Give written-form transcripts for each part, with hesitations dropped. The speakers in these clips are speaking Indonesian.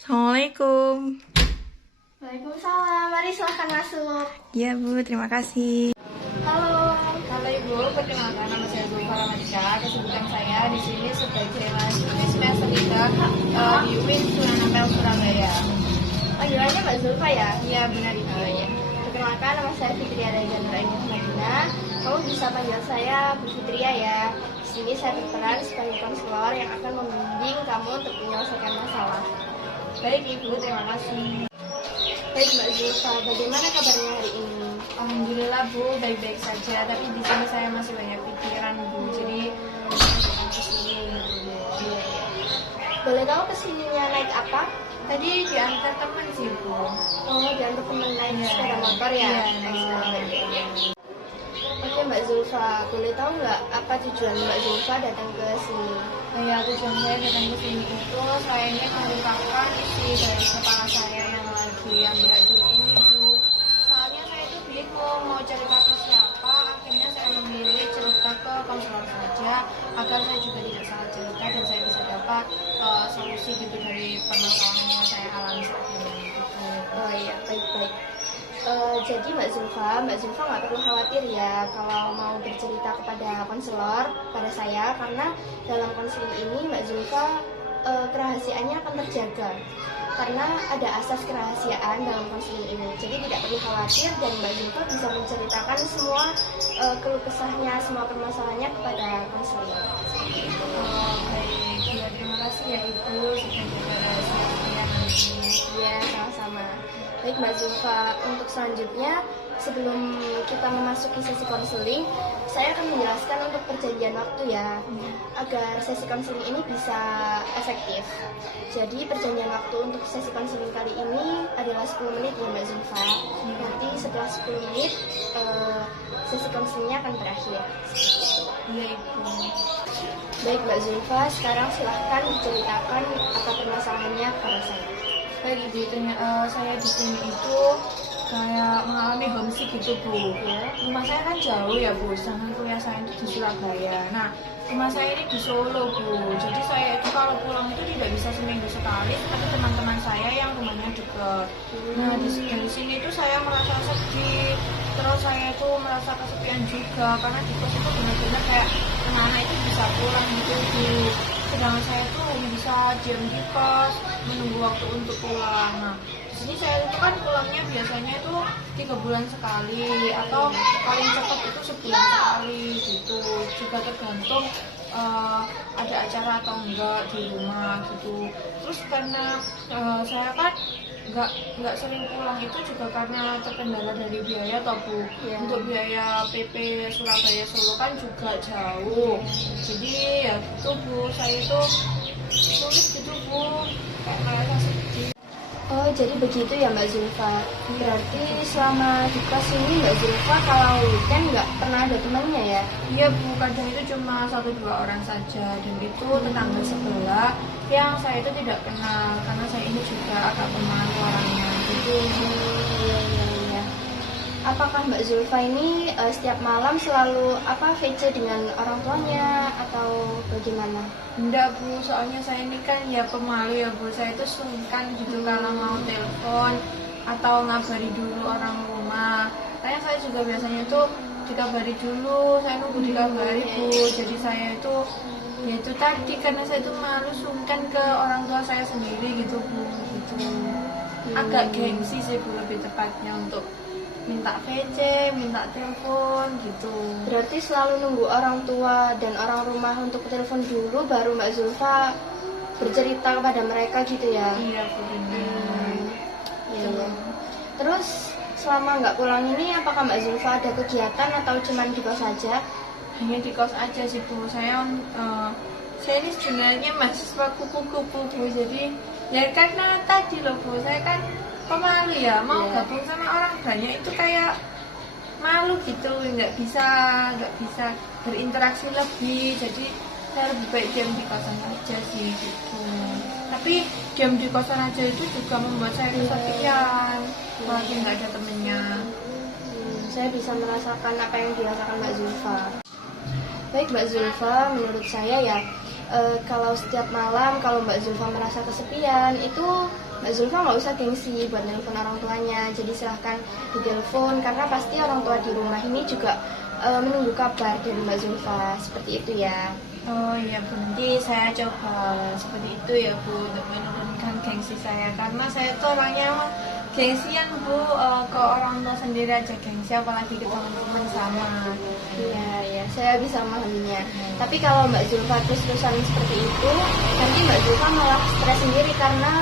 Assalamualaikum. Waalaikumsalam, mari silahkan masuk. Iya Bu, terima kasih. Halo. Halo Ibu, perkenalkan nama saya Zulfa Ramadika. Kesibukan saya di sini sebagai mahasiswi semester 3 di UIN Sunan Ampel Surabaya. Panggilannya Mbak Zulfa ya? Iya benar Ibu. Ya. Perkenalkan nama saya Fitria Reza Nuraini Madina. Kamu bisa panggil saya Bu Fitria ya. Di sini saya berperan sebagai konselor yang akan membimbing kamu untuk menyelesaikan masalah. Baik Ibu, terima kasih. Baik Mbak Zulfa, bagaimana kabarnya hari ini? Alhamdulillah Bu, baik-baik saja. Tapi di sini saya masih banyak pikiran Bu. Jadi saya kesini. Boleh tahu kesininya naik apa? Tadi diantar teman sih Bu. Oh, diantar teman naik sepeda motor ya? Iya, naik sepeda. Oke Mbak Zulfa, boleh tahu nggak apa tujuan Mbak Zulfa datang ke sini? Ya, tujuan saya datang ke sini itu saya ini mengungkapkan isi dari kepala saya yang lagi amburadul ini Bu. Soalnya saya itu bingung mau cerita ke siapa, akhirnya saya memilih cerita ke konselor saja agar saya juga tidak salah cerita dan saya bisa dapat solusi gitu dari permasalahan yang saya alami saat ini gitu. Oh iya, baik-baik. Jadi Mbak Zulfa nggak perlu khawatir ya kalau mau bercerita kepada konselor, pada saya, karena dalam konseling ini Mbak Zulfa kerahasiaannya akan terjaga karena ada asas kerahasiaan dalam konseling ini. Jadi tidak perlu khawatir dan Mbak Zulfa bisa menceritakan semua keluh kesahnya, semua permasalahannya kepada konselor. Baik, ya, terima kasih ya Ibu sudah jaga rahasia saya nanti. Ya, sama-sama. Baik Mbak Zulfa, untuk selanjutnya sebelum kita memasuki sesi konseling, saya akan menjelaskan untuk perjanjian waktu ya, agar sesi konseling ini bisa efektif. Jadi perjanjian waktu untuk sesi konseling kali ini adalah 10 menit ya Mbak Zulfa. Nanti setelah 10 menit sesi konselingnya akan berakhir. Iya Ibu. Baik Mbak Zulfa, sekarang silahkan diceritakan apa permasalahannya kepada saya. Baik Ibu, saya di sini itu kayak mengalami homesick gitu Bu. Ya. Rumah saya kan jauh ya Bu, sedangkan kuliah saya itu di Surabaya. Nah, rumah saya ini di Solo Bu. Jadi saya itu kalau pulang itu tidak bisa seminggu sekali seperti teman-teman saya yang rumahnya dekat. Nah, dari sini itu saya merasa sedih. Terus saya itu merasa kesepian juga karena di kos itu benar-benar kayak anak-anak itu bisa pulang gitu Bu. Sedangkan saya itu hanya bisa diam di kos menunggu waktu untuk pulang. Nah, di sini saya itu kan pulangnya biasanya itu 3 bulan sekali atau paling cepat itu sebulan sekali gitu. Juga tergantung ada acara atau enggak di rumah gitu. Terus karena saya kan nggak sering pulang itu juga karena terkendala dari biaya toh Bu. Ya. Untuk biaya PP Surabaya Solo kan juga jauh. Jadi ya itu Bu, saya itu sulit gitu Bu, kayak merasa sedih. Oh, jadi begitu ya Mbak Zulfa. Berarti selama di kos ini Mbak Zulfa kalau weekend nggak pernah ada temannya ya? Iya Bu, kadang itu cuma 1-2 orang saja dan itu tetangga sebelah yang saya itu tidak kenal karena saya ini juga agak pemalu orangnya gitu. Iya. Apakah Mbak Zulfa ini setiap malam selalu VC dengan orang tuanya atau bagaimana? Enggak Bu, soalnya saya ini kan ya pemalu ya Bu, saya itu sungkan gitu kalau mau telepon atau ngabari dulu orang rumah. Karena saya juga biasanya itu dikabari dulu, saya nunggu dikabari Bu. Jadi saya itu ya itu tadi karena saya itu malu sungkan ke orang tua saya sendiri gitu Bu, gitu. Agak gengsi sih Bu lebih tepatnya untuk minta VC, minta telepon gitu. Berarti selalu nunggu orang tua dan orang rumah untuk telepon dulu baru Mbak Zulfa bercerita kepada mereka gitu ya? Iya Bu, benar. Iya. Terus selama nggak pulang ini apakah Mbak Zulfa ada kegiatan atau cuma di kos saja? Hanya di kos aja sih Bu. Saya ini sebenarnya mahasiswa kupu-kupu Bu. Jadi ya karena tadi loh Bu, saya kan pemalu ya, mau gabung sama orang banyak itu kayak malu gitu, nggak bisa berinteraksi lebih. Jadi saya lebih baik diam di kosan aja sih gitu. Tapi diam di kosan aja itu juga membuat saya kesepian, apalagi nggak ada temennya. Saya bisa merasakan apa yang dirasakan Mbak Zulfa. Baik Mbak Zulfa, menurut saya ya Kalau setiap malam kalau Mbak Zulfa merasa kesepian itu Mbak Zulfa nggak usah gengsi buat nelpon orang tuanya. Jadi silahkan ditelepon karena pasti orang tua di rumah ini juga menunggu kabar dari Mbak Zulfa. Seperti itu ya. Oh iya Bu, nanti saya coba seperti itu ya Bu untuk menurunkan gengsi saya karena saya tuh orangnya emang gengsian Bu, ke orang tua sendiri aja gengsi apalagi ke teman-teman sama. Iya, ya, saya bisa memahaminya. Tapi kalau Mbak Zulfa terus-terusan seperti itu, nanti Mbak Zulfa malah stres sendiri karena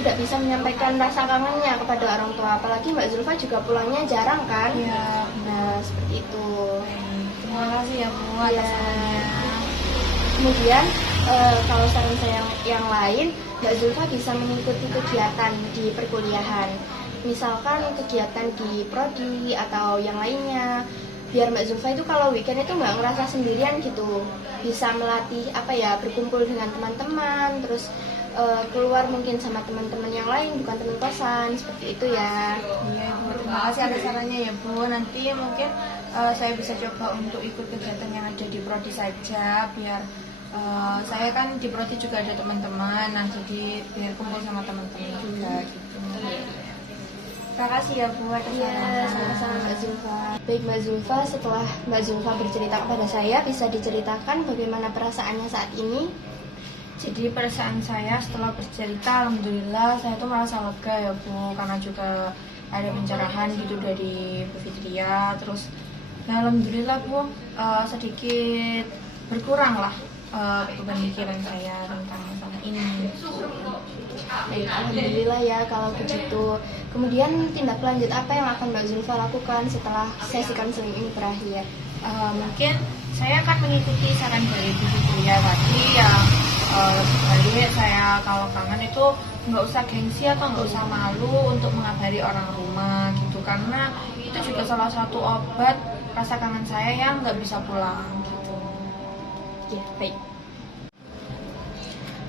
tidak bisa menyampaikan rasa kangennya kepada orang tua. Apalagi Mbak Zulfa juga pulangnya jarang kan? Iya, Nah, seperti itu. terima kasih ya Bu atas sarannya. Kemudian kalau saran saya yang lain, Mbak Zulfa bisa mengikuti kegiatan di perkuliahan. Misalkan kegiatan di prodi atau yang lainnya. Biar Mbak Zulfa itu kalau weekend itu nggak ngerasa sendirian gitu. Bisa melatih berkumpul dengan teman-teman, terus keluar mungkin sama teman-teman yang lain, bukan teman kosan, seperti itu ya. Iya Bu, terima kasih atas sarannya ya Bu. Nanti mungkin saya bisa coba untuk ikut kegiatan yang ada di prodi saja biar saya kan di prodi juga ada teman-teman, nah jadi biar kumpul sama teman-teman juga gitu. Terima kasih ya Bu atas Iya, sarannya. sama-sama Mbak Zulfa. Baik Mbak Zulfa, setelah Mbak Zulfa bercerita kepada saya, bisa diceritakan bagaimana perasaannya saat ini? Jadi perasaan saya setelah bercerita, alhamdulillah saya tuh merasa lega ya Bu, karena juga ada pencerahan gitu dari Bu Fitria. Terus ya alhamdulillah Bu, sedikit berkurang lah beban pikiran saya tentang masalah ini. Baik, alhamdulillah ya kalau begitu. Kemudian tindak lanjut apa yang akan Mbak Zulfa lakukan setelah sesi konseling ini berakhir? Mungkin saya akan mengikuti saran dari Bu Fitria tadi yang lebih baik saya kalau kangen itu nggak usah gengsi atau nggak usah malu untuk mengabari orang rumah gitu, karena itu juga salah satu obat rasa kangen saya yang nggak bisa pulang gitu. Ya, baik.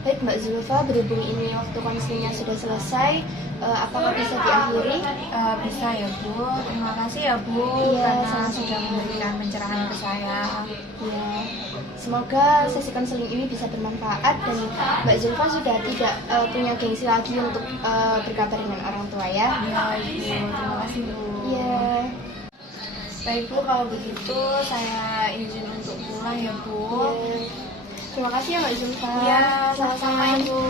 Baik Mbak Zulfa, berhubung ini waktu konselingnya sudah selesai, apakah bisa diakhiri? Bisa ya Bu, terima kasih ya Bu Iya, karena sama-sama. sudah memberikan pencerahan ke saya. Ya, semoga sesi konseling ini bisa bermanfaat dan Mbak Zulfa sudah tidak punya gengsi lagi untuk berkabar dengan orang tua ya. Ya Ibu, terima kasih Bu. Iya. Baik Bu, kalau begitu saya izin untuk pulang ya Bu. Terima kasih ya Mbak Zulfa. Iya, Sama-sama sama-sama, Ibu.